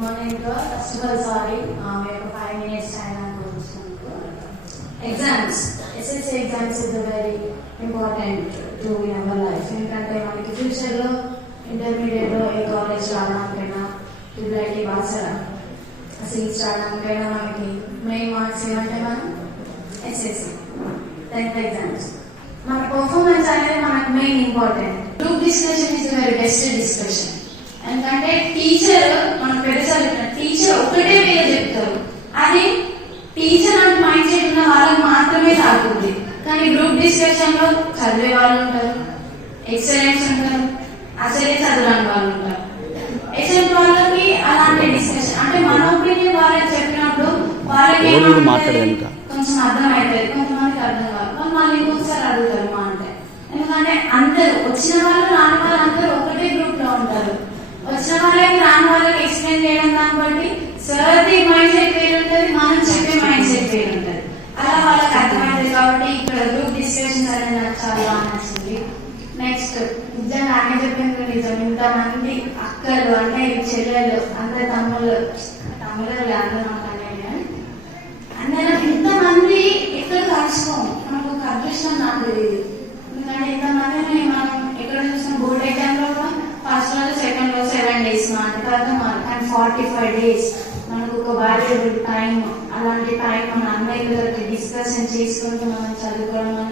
Morning first of all sorry మేము 5 minutes time అనుకుంటున్నాము. Exams SSC exams is very important to in our life. ఎందుకంటే మనకి ఫ్యూచర్లో ఇంటర్మీడియట్లో ఏ కాలేజ్ రావడానికైనా ట్రిపుల్ బాగా సీట్స్ రావడానికైనా మనకి మెయిన్ మార్క్స్ ఏమంటే మనం ఎస్ఎస్సి 10th ఎగ్జామ్స్ మన పర్ఫార్మెన్స్ అనేది మనకు main important. Group discussion is very best discussion. ఎందుకంటే టీచర్ మన పెద్దసారి టీచర్ ఒకటే వేరే చెప్తారు, అది టీచర్ అంటే మైండ్ సెట్ ఉన్న వాళ్ళకి మాత్రమే సాగుతుంది. కానీ గ్రూప్ డిస్కషన్ లో చదివే వాళ్ళు ఉంటారు, ఎక్సలెన్స్ ఉంటారు, అసలే చదవని వాళ్ళు ఉంటారు. ఎక్సలెంట్ వాళ్ళకి అలాంటి డిస్కషన్ అంటే మన ఒపీనియన్ వాళ్ళకి చెప్పినప్పుడు వాళ్ళకి కొంచెం అర్థం అవుతుంది, కొంతమందికి అర్థం కాదు. మళ్ళీ ఇంకొకసారి అడుగుతారు మా అంటే. ఎందుకంటే అందరు వచ్చిన వాళ్ళు రాని వాళ్ళు అందరూ ఒకటే గ్రూప్ లో ఉంటారు. వచ్చిన వాళ్ళకి రాని వాళ్ళకి ఎక్స్ప్లెయిన్ చేయడం దాన్ని బట్టి సర్ది మైండ్ సెట్ వేరు ఉంటుంది, మనం చెప్పే మైండ్ సెట్ వేరు ఉంటుంది. అలా వాళ్ళకి అర్థమైంది కాబట్టి ఇక్కడ గ్రూప్ డిస్కషన్స్ అనేది నాకు చాలా బాగా నచ్చింది. నెక్స్ట్ నిజంగా అన్నీ చెప్పింది నిజం. ఇంతమంది అక్కలు అన్నయ్యలు చెల్లెళ్ళు అందరు తమ్ముళ్ళు అందరూ అందరూ ఇంతమంది ఎక్కడ కలుసుకోము. మనకు ఒక అదృష్టం నాకు తెలియదు. ఎందుకంటే ఇంతమందిని మనం ఎక్కడ చూసిన బోర్డ్ ఎగ్జామ్ లో కూడా ఫస్ట్ రోజు సెకండ్ రోజు 7 days తర్వాత కానీ 45 days మనకు ఒక వాల్యుబుల్ టైం. అలాంటి టైం మన అన్నయ్యలకి డిస్కషన్ చేసుకుంటూ మనం చదువుకోవడం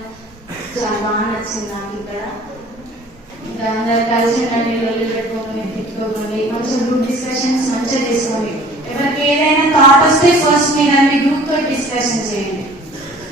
చాలా బాగా నచ్చింది నాకు. ఇక్కడ ఇంకా అందరు కలిసి నీళ్ళు పెట్టుకోండి, తిట్టుకోకండి, మంచిగా గ్రూప్ డిస్కషన్స్ మంచిగా చేసుకోండి. ఎవరికి ఏదైనా థాట్ వస్తే ఫస్ట్ మీరు అన్ని గ్రూప్ తో డిస్కషన్ చేయండి.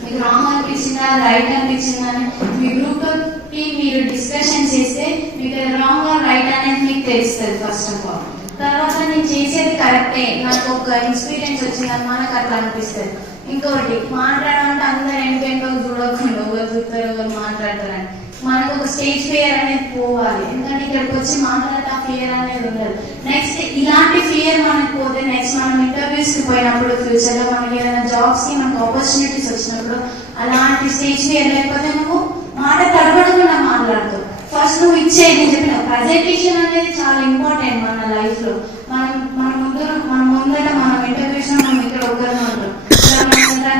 మీకు రాంగ్ అనిపించిందా రైట్ అనిపించిందా అని మీ గ్రూప్ తోటి మీరు డిస్కషన్ చేస్తే మీకు రాంగ్ రైట్ అనేది మీకు తెలుస్తుంది ఫస్ట్ ఆఫ్ ఆల్. తర్వాత నేను చేసేది కరెక్టే, నాకు ఒక ఎక్స్పీరియన్స్ వచ్చిందని మనకు అట్లా అనిపిస్తుంది. ఇంకోటి మాట్లాడాలంటే అందరు ఎంతో చూడకుండా ఎవరు చూస్తారు ఎవరు మాట్లాడతారని మనకు ఒక స్టేజ్ ఫియర్ అనేది పోవాలి. ఎందుకంటే ఇక్కడికి వచ్చి మాట్లాడితే ఆ ఫియర్ అనేది ఉండదు. నెక్స్ట్ ఇలాంటి ఫియర్ మనకు పోతే నెక్స్ట్ మనం ఇంటర్వ్యూస్ కి పోయినప్పుడు ఫ్యూచర్ లో మనకి ఏదైనా జాబ్స్ కి మనకు ఆపర్చునిటీస్ వచ్చినప్పుడు అలాంటి స్టేజ్ ఫియర్ లేకపోతే నువ్వు మాట తడబడకుండా మాట్లాడుతావు. ఫస్ట్ నువ్వు ఇచ్చేది నేను చెప్పిన ప్రజెంటేషన్ అనేది చాలా ఇంపార్టెంట్ మన లైఫ్ లో. మన ముందట మనం ఇంటర్వ్యూస్ మనం ఇక్కడ ఒక్కరిని ఉంటాం,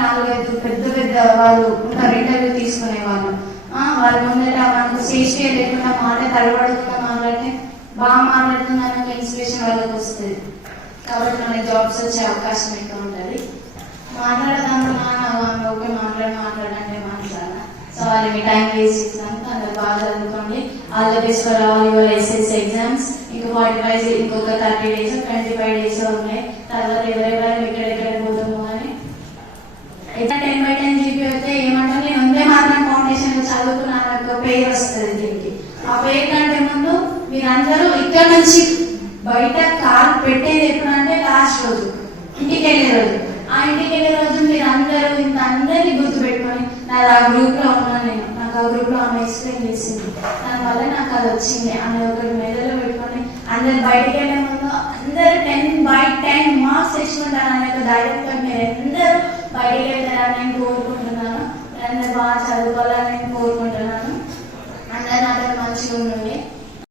4-5 పెద్ద వాళ్ళు ఉంటారు ఇంటర్వ్యూ తీసుకునే వాళ్ళు. వాళ్ళ ముందట మనకు స్టేజ్ ఫియర్ లేకుండా మాట తడబడకుండా మాట్లాడితే బాగా మాట్లాడుతుందన్న ఇన్స్పిరేషన్ వాళ్ళకి వస్తుంది. కాబట్టి మనకి జాబ్స్ వచ్చే అవకాశం ఎక్కువ ఉంటుంది. మాట్లాడదాము ఓకే మాట్లాడంటే మాట్లాడాలి. సో వాళ్ళు మీ టైం వేస్ట్ చేసినందుకు అందరు బాగా చదువుకోండి. All the best for all your SSC exams. ఇంకో 45 ఇంకొక 30 days 25 days ఉన్నాయి. తర్వాత ఎవరెవరు ఎక్కడెక్కడ పోతాము అని 10/10 జీపీ అయితే ఏమంటారు, నేను వందే మాత్రం ఫౌండేషన్ లో చదువుకున్నాను పేరు వస్తుంది. దీనికి ఆ పేరు కంటే ముందు మీరందరూ ఇక్కడ నుంచి బయట కాల్ పెట్టేది ఎప్పుడంటే లాస్ట్ రోజు ఇంటికి వెళ్ళే రోజు. ఆ ఇంటికి వెళ్ళే రోజు మీరు అందరూ ఇంత అందరినీ గుర్తు పెట్టుకొని నాది ఆ గ్రూప్ లో ఉన్నాను, నేను నాకు ఆ గ్రూప్ లో ఆమె ఎక్స్ప్లెయిన్ చేసింది, దానివల్ల నాకు అది వచ్చింది అనే ఒకటి మెదడులో పెట్టుకొని అందరు బయటకు వెళ్ళే ముందు అందరు 10/10 మార్క్స్ తెచ్చుకుంటారు అనే ఒక ధైర్యంతో మీరు అందరూ బయటకు వెళ్తారని నేను కోరుకుంటున్నాను. అందరు బాగా చదువుకోవాలని